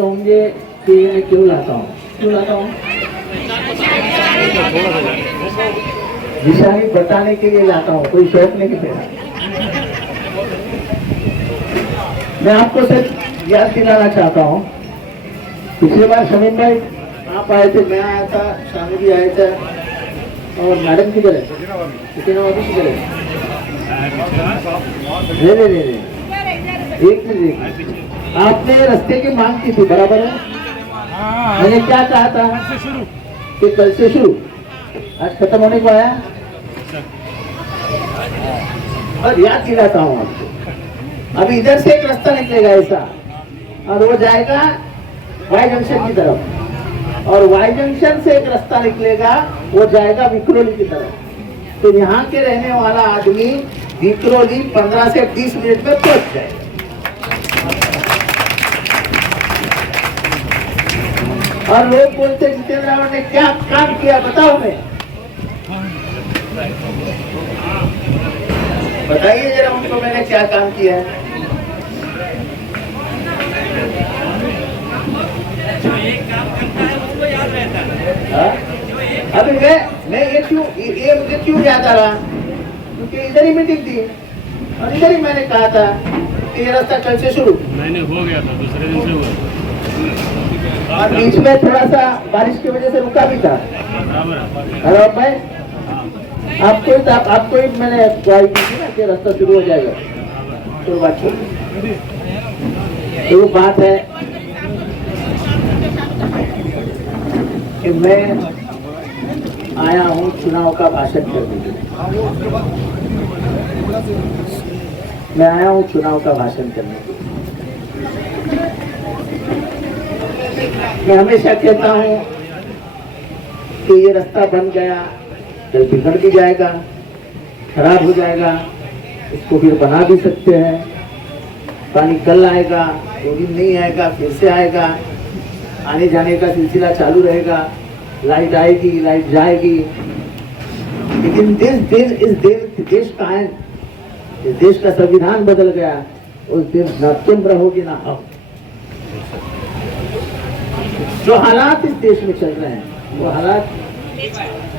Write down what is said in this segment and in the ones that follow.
होंगे कि मैं क्यों लाता हूँ, निशानी बताने के लिए लाता हूँ, कोई शौक नहीं मेरा। मैं आपको सिर्फ याद दिलाना चाहता हूँ, पिछली बार शमीम भाई आप आए थे, मैं आया था, शामी भी आए थे, और मैडम किधर है, किधर है? नहीं, एक मिनट, आपने रास्ते की मांग की थी, बराबर है? मैंने क्या कहा था कि कल से शुरू, आज खत्म होने को आया। और याद दिलाता हूँ आपको, अभी इधर से एक रास्ता निकलेगा ऐसा, और वो जाएगा वाई जंक्शन की तरफ, और वाई जंक्शन से एक रास्ता निकलेगा, वो जाएगा विक्रोली की तरफ। तो यहाँ के रहने वाला आदमी विक्रोली 15 से 20 मिनट में पहुंच जाएगा। और लोग बोलते जितेंद्र रावत ने क्या काम किया, बताओ मैं, बताइए जरा उनको मैंने क्या काम किया है। जो एक काम करता है उसको याद रहता है। अभी मैं ये मुझे क्यों याद आ रहा, क्योंकि इधर ही मीटिंग थी और इधर ही मैंने कहा था कि ये रास्ता कल से शुरू, मैंने हो गया था, दूसरे दिन से हुआ, और बीच में थोड़ा सा बारिश की वजह से रुका भी था। अरे भाई आपको ही मैंने ट्राई की थी ना कि रास्ता शुरू हो जाएगा, तो बात तो बात है कि मैं आया हूँ चुनाव का भाषण करने के लिए, मैं आया हूँ चुनाव का भाषण करने के लिए। मैं हमेशा कहता हूँ कि ये रास्ता बन गया, जल बिगड़ भी जाएगा, खराब हो जाएगा, इसको फिर बना भी सकते हैं, पानी कल आएगा, 2 दिन नहीं आएगा, फिर से आएगा, आने जाने का सिलसिला चालू रहेगा, लाइट आएगी, लाइट जाएगी, लेकिन देश का है, इस देश का संविधान बदल गया, उस दिन न तुम रहोगे ना हम। जो हालात इस देश में चल रहे हैं, वो हालात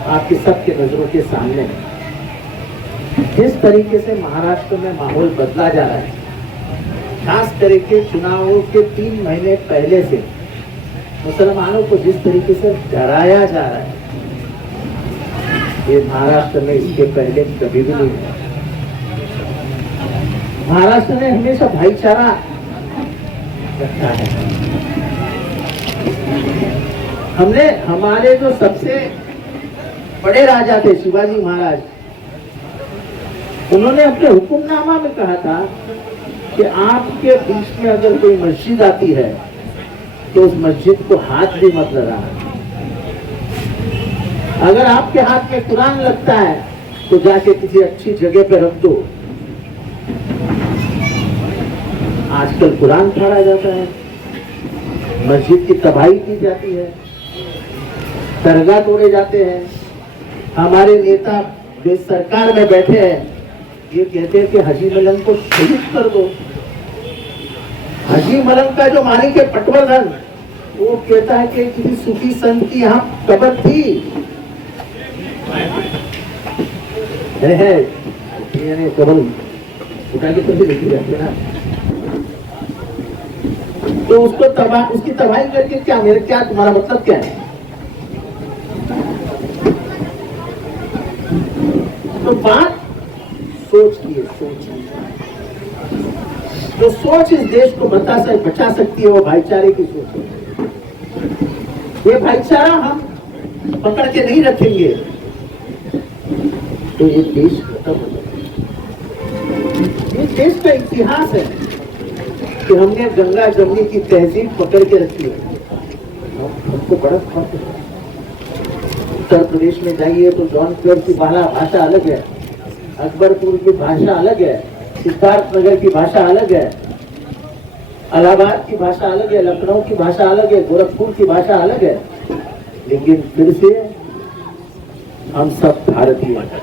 आपके सबके नजरों के सामने है। जिस तरीके से महाराष्ट्र में माहौल बदला जा रहा है, खास करके चुनावों के 3 महीने पहले से मुसलमानों को जिस तरीके से डराया जा रहा है, ये महाराष्ट्र में इसके पहले कभी भी नहीं हुआ। महाराष्ट्र ने हमेशा भाईचारा रखा है। हमने हमारे जो सबसे बड़े राजा थे शिवाजी महाराज, उन्होंने अपने हुक्मनामा में कहा था कि आपके बीच में अगर कोई मस्जिद आती है तो उस मस्जिद को हाथ भी मत लगाना। अगर आपके हाथ में कुरान लगता है तो जाके किसी अच्छी जगह पे रख दो। आजकल कुरान फाड़ा जाता है, मस्जिद की तबाही की जाती है, दरगाह तोड़े जाते हैं। हमारे नेता जो सरकार में बैठे हैं ये कहते हैं कि हाजी मलंग को शहीद कर दो। हाजी मलंग का जो मालिक है पटवर्धन, वो कहता है कि किसी सूफी संत की यहाँ कब्र थी है कब्र उठा के तो लिखी जाती है ना, तो उसको उसकी तबाही करके क्या मेरे क्या तुम्हारा मतलब क्या है? तो बात सोच की है, सोच जो सोच इस देश को बचा सकती है वो भाईचारे की सोच है। ये भाईचारा हम पकड़ के नहीं रखेंगे तो ये देश खत्म हो जाएगा। ये देश का इतिहास है कि हमने गंगा जमुनी की तहजीब पकड़ के रखी है। हमको बड़ा फर्क है। उत्तर प्रदेश में जाइए तो जौनपुर की भाषा अलग है, अकबरपुर की भाषा अलग है, सिद्धार्थनगर की भाषा अलग है, इलाहाबाद की भाषा अलग है, लखनऊ की भाषा अलग है, गोरखपुर की भाषा अलग है, लेकिन फिर से हम सब भारतीय हैं।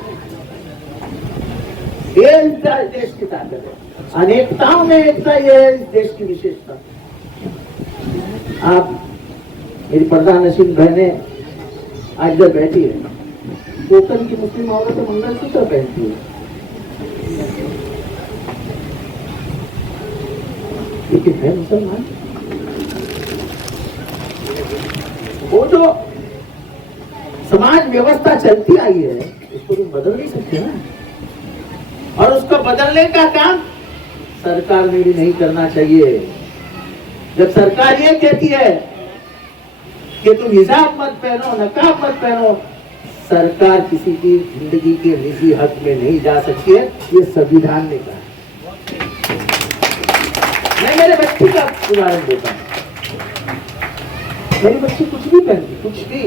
ये इस देश की ताकत है, अनेकताओं में एकता, ये है इस देश की विशेषता। आप मेरी पर्दा नशीन बहने आज जब बैठी है, कोकन की मुस्लिम औरत तो मंगलसूत्र पहनती है, लेकिन है मुसलमान। वो जो समाज व्यवस्था चलती आई है उसको तुम बदल नहीं सकते ना, और उसको बदलने का काम सरकार ने भी नहीं करना चाहिए। जब सरकार ये कहती है कि तुम हिजाब मत पहनो, नकाब मत पहनो, सरकार किसी की जिंदगी के निजी हक में नहीं जा सकती है, ये संविधान ने कहा। मैं मेरे बच्चे का उदाहरण देता हूँ। मेरी बच्ची कुछ भी पहनती, कुछ भी,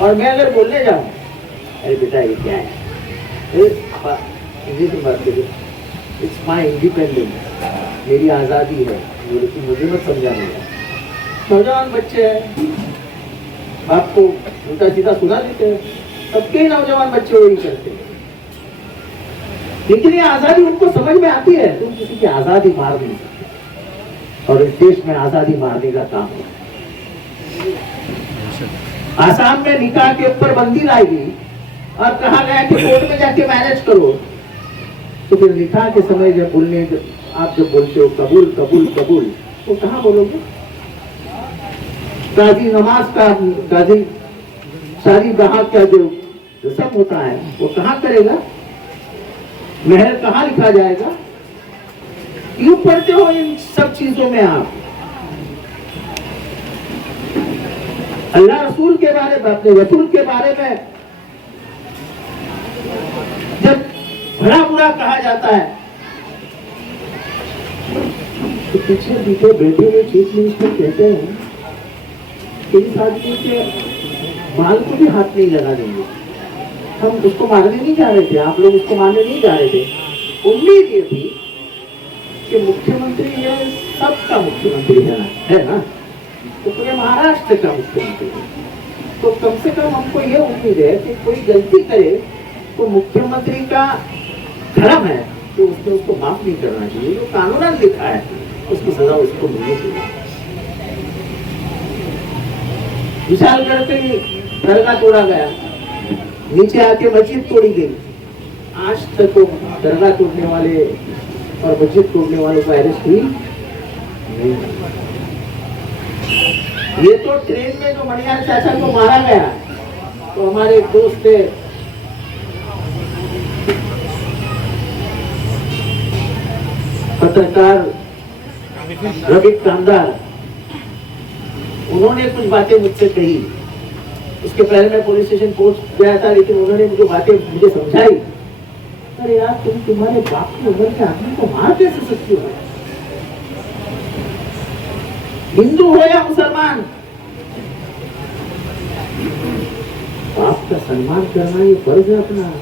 और मैं अगर बोलने जाऊं, अरे बेटा ये क्या है, इंग्लिश में बात करिए, इट्स माई इंडिपेंडेंस, मेरी आज़ादी है, मुझे मत समझाने का। नौजवान बच्चे हैं, बाप को उल्टा सीधा सुना देते हैं, सबके ही नौजवान बच्चे वही करते हैं, लेकिन ये आज़ादी उनको समझ में आती है। तुम किसी की आज़ादी मार नहीं सकते, और इस देश में आज़ादी मारने का काम है। आसाम में निकाह के ऊपर बंदी लाई गई और कहा गया कि कोर्ट में जाके मैनेज करो, तो फिर निकाह के समय जब बोलने, आप जब बोलते हो कबूल कबूल कबूल, तो कहाँ बोलोगे? गाजी नमाज का, गाजी शादी ब्याह का जो रस्म होता है वो कहाँ करेगा? महर कहाँ लिखा जाएगा? क्यों पढ़ते हो इन सब चीजों में आप? अल्लाह रसूल के बारे में, अपने रसूल के बारे में जब भला बुरा कहा जाता है तो पीछे पीछे बैठे हुए चीफ मिनिस्टर कहते हैं कि इस आदमी के बाल को भी हाथ नहीं लगा देंगे। हम उसको मारने नहीं जा रहे थे, आप लोग उसको मारने नहीं जा रहे थे। उम्मीद ये थी कि मुख्यमंत्री ये सबका मुख्यमंत्री है ना, तो पूरे महाराष्ट्र का मुख्यमंत्री है, तो कम से कम हमको ये उम्मीद है कि कोई गलती करे तो मुख्यमंत्री का धर्म है कि उसने उसको माफ नहीं करना चाहिए, जो कानूनन लिखा है उसकी सजा उसको मिलनी चाहिए। विशालगढ़ पे दरगाह तोड़ा गया, नीचे आके मस्जिद तोड़ी गई, आज तक तो दरगाह तोड़ने वाले और मस्जिद तोड़ने वालों को अरेस्ट हुई नहीं। ये तो ट्रेन में जो मणियार चाचा को मारा गया, तो हमारे एक दोस्त थे पत्रकार रवि कांदार, उन्होंने कुछ बातें मुझसे कही। उसके पहले मैं पुलिस स्टेशन पहुंच गया था, लेकिन उन्होंने मुझे बातें मुझे समझाई। अरे यार, तुम्हारे बाप की उम्र के आदमी को मार कैसे सकती हो? हिंदू हो या मुसलमान, बाप का सम्मान करना ये फर्ज है अपना।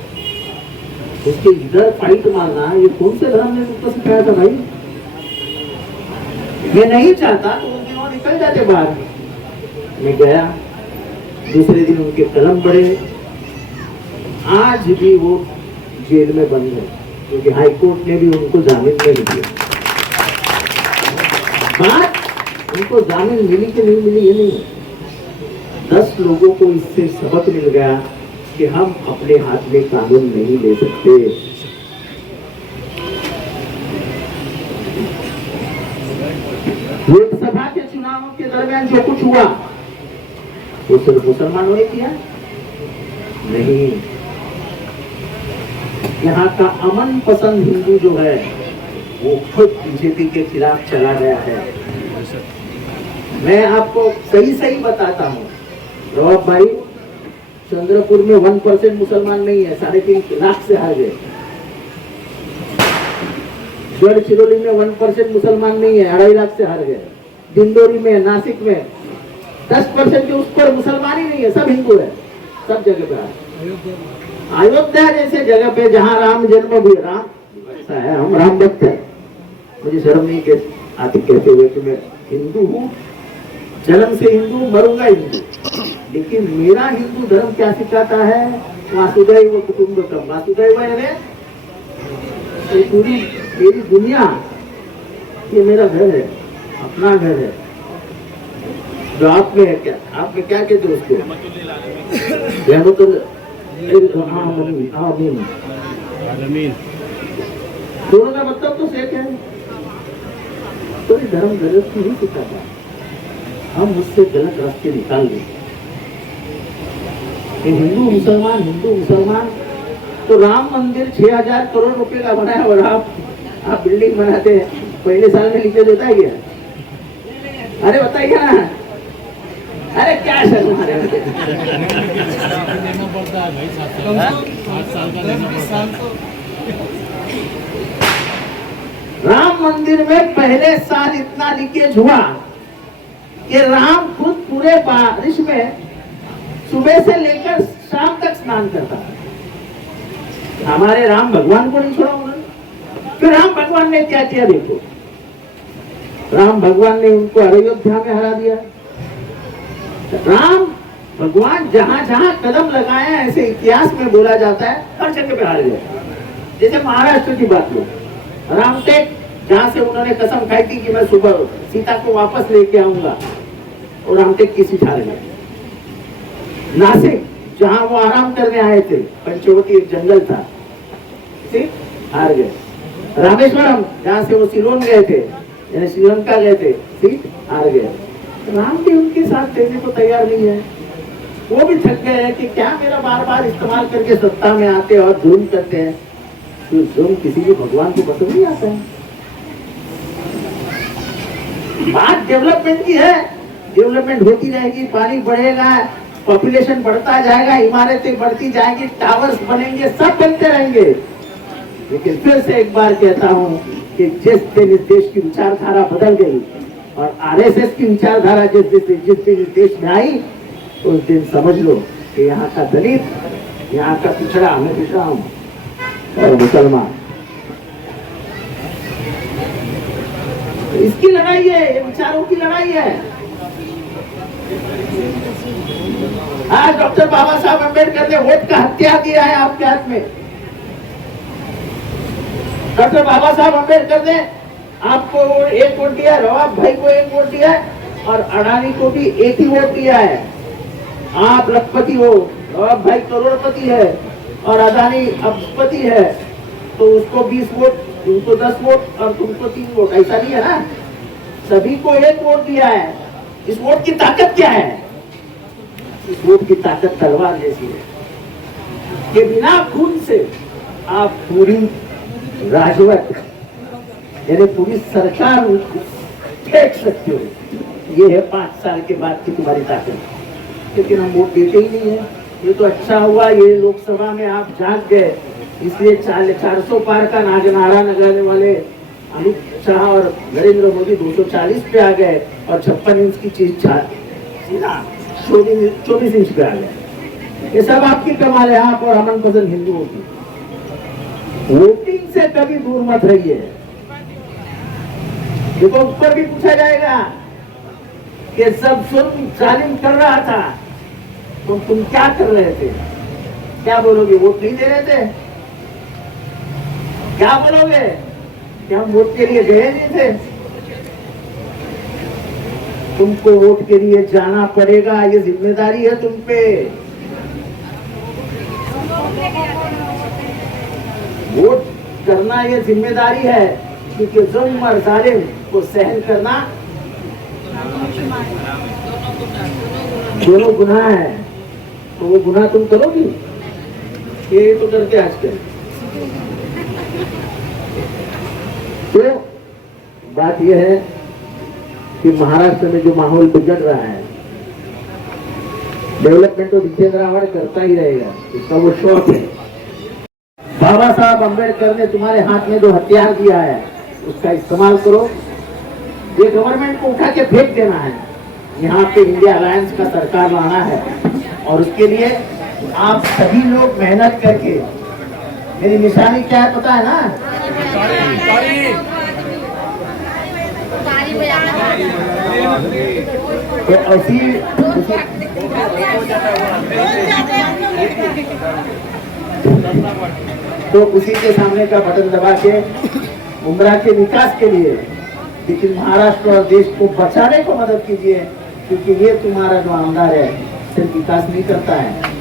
उसके इधर फाइट मारना ये कौन से धर्म ने तुमको सिखाया था भाई? मैं नहीं चाहता तो उन दिनों निकल जाते बाहर। मैं गया, दूसरे दिन उनके कलम बढ़े, आज भी वो जेल में बंद है, क्योंकि हाईकोर्ट ने भी उनको जामीन नहीं दिया। बात उनको जामीन मिली कि नहीं मिली ये नहीं है, 10 लोगों को इससे सबक मिल गया कि हम अपने हाथ में कानून नहीं ले सकते। लोकसभा के चुनावों के दरमियान जो कुछ हुआ वो सिर्फ मुसलमानों ने किया नहीं, यहाँ का अमन पसंद हिंदू जो है वो खुद बीजेपी के खिलाफ चला गया है। मैं आपको सही सही बताता हूँ, रवाब भाई चंद्रपुर में 1% मुसलमान नहीं है, 3.5 लाख से हार गए। गढ़चिरौली में 1% मुसलमान नहीं है, 2.5 लाख से हार गए। दिंडोरी में, नासिक में 10% के उस पर मुसलमान ही नहीं है, सब हिंदू है, सब जगह पे। अयोध्या जैसे जगह पे जहाँ राम जन्म भी, राम ऐसा है, हम राम भक्त है, मुझे शर्म नहीं आती कहते हुए कि मैं हिंदू हूँ, जन्म से हिंदू, मरूंगा हिंदू। लेकिन मेरा हिंदू धर्म क्या सिखाता है? वासुदैव कुटुंबकम, वासुदैव यानी पूरी मेरी दुनिया ये मेरा घर है, अपना घर है, जो आप में है, क्या आप में क्या कहते हो उसको? रहमतुल आमीन। दोनों का मतलब तो सेठ है। तो धर्म गलत की नहीं सिखाता, हम उससे गलत रास्ते निकाल दें। हिंदू मुसलमान तो राम मंदिर 6000 करोड़ रुपए का बना है और आप बिल्डिंग बनाते हैं, पहले साल में लिखे देता है क्या? अरे बताइए ना, अरे क्या शर्म आ रहा है? देना पड़ता है भाई, 7 साल का देना पड़ता है। राम मंदिर में पहले साल इतना लीकेज हुआ कि राम खुद पूरे बारिश में सुबह से लेकर शाम तक स्नान करता है। हमारे राम भगवान को नहीं छोड़ा उन्होंने। फिर राम भगवान ने क्या किया देखो, राम भगवान ने उनको अयोध्या में हरा दिया। राम भगवान जहां जहां कदम लगाए ऐसे इतिहास में बोला जाता है हर जगह पे हार गए। जैसे महाराष्ट्र की बात लो, रामटेक जहां से उन्होंने कसम खाई थी कि मैं सुबह सीता को वापस लेके आऊंगा, और रामटेक की सीट हार गए। नासिक जहां वो आराम करने आए थे, पंचवटी एक जंगल था, हार गए। रामेश्वरम जहां से वो सिलोन गए थे, यानी श्रीलंका गए थे, सीट हार गए। राम भी उनके साथ देने को तैयार नहीं है। वो भी थक गए हैं कि क्या मेरा बार बार इस्तेमाल करके सत्ता में आते और जुल्म करते हैं। तो जुल्म किसी भी भगवान को पसंद नहीं आता है। बात डेवलपमेंट की है, डेवलपमेंट होती रहेगी, पानी बढ़ेगा, पॉपुलेशन बढ़ता जाएगा, इमारतें बढ़ती जाएंगी, टावर्स बनेंगे, सब बनते रहेंगे। लेकिन फिर से एक बार कहता हूं कि जिस दिन इस देश की विचारधारा बदल गई और आरएसएस की विचारधारा जिस दिन इस देश में आई, उस दिन समझ लो कि यहाँ का दलित, यहाँ का पिछड़ा, मैं पिछड़ा हूं, और मुसलमान, इसकी लड़ाई है, ये विचारों की लड़ाई है। आज डॉक्टर बाबा साहब अम्बेडकर ने वोट का हत्या दिया है आपके हाथ में। डॉक्टर बाबा साहब अम्बेडकर ने आपको एक वोट दिया, रवाब भाई को एक वोट दिया और अडानी को भी एक ही वोट दिया है। आप लखपति हो, रवाब भाई करोड़पति है और अडानी अरबपति है, तो उसको 20 वोट, तुमको 10 वोट और तुमको 3 वोट, ऐसा नहीं है ना। सभी को एक वोट दिया है। इस वोट की ताकत क्या है? इस वोट की ताकत तलवार जैसी है कि बिना खून से आप पूरी राजवट यानी पूरी सरकार फेंक सकते हो। ये है 5 साल के बाद की तुम्हारी ताकत। लेकिन हम वोट देते ही नहीं है। ये तो अच्छा हुआ ये लोकसभा में आप जाग गए, इसलिए 400 पार का नारा लगाने वाले अमित शाह और नरेंद्र मोदी 240 पे आ गए और 56 इंच की चीज 24 इंच पे आ गए। ये सब आपकी कमाल है, आप और अमन पसंद हिंदुओं की। वोटिंग से कभी दूर मत रहिए। देखो ऊपर भी पूछा जाएगा कि सब जुल्म जालिम कर रहा था तो तुम क्या कर रहे थे? क्या बोलोगे? वोट नहीं दे रहे थे? क्या बोलोगे? क्या हम वोट के लिए गए नहीं थे? तुमको वोट के लिए जाना पड़ेगा, ये जिम्मेदारी है तुम पे। वोट करना ये जिम्मेदारी है, क्योंकि जुल्म और जालिम को सहन करना दोनों गुनाह है। तो वो गुनाह तुम करोगी? ये तो करते आजकल। तो बात यह है कि महाराष्ट्र में जो माहौल बिगड़ रहा है, डेवलपमेंट तो जितेंद्र रावण करता ही रहेगा, इसका वो शौक है। बाबा साहब अम्बेडकर ने तुम्हारे हाथ में जो हथियार दिया है उसका इस्तेमाल करो। ये गवर्नमेंट को उठा के फेंक देना है। यहाँ पे इंडिया अलायंस का सरकार लाना है और उसके लिए आप सभी लोग मेहनत करके, मेरी निशानी क्या है पता है ना? तो उसी के सामने का बटन दबा के उमरा के विकास के लिए, लेकिन महाराष्ट्र और देश को बचाने को मदद कीजिए। क्योंकि ये तुम्हारा जो आमदार है सिर्फ विकास नहीं करता है,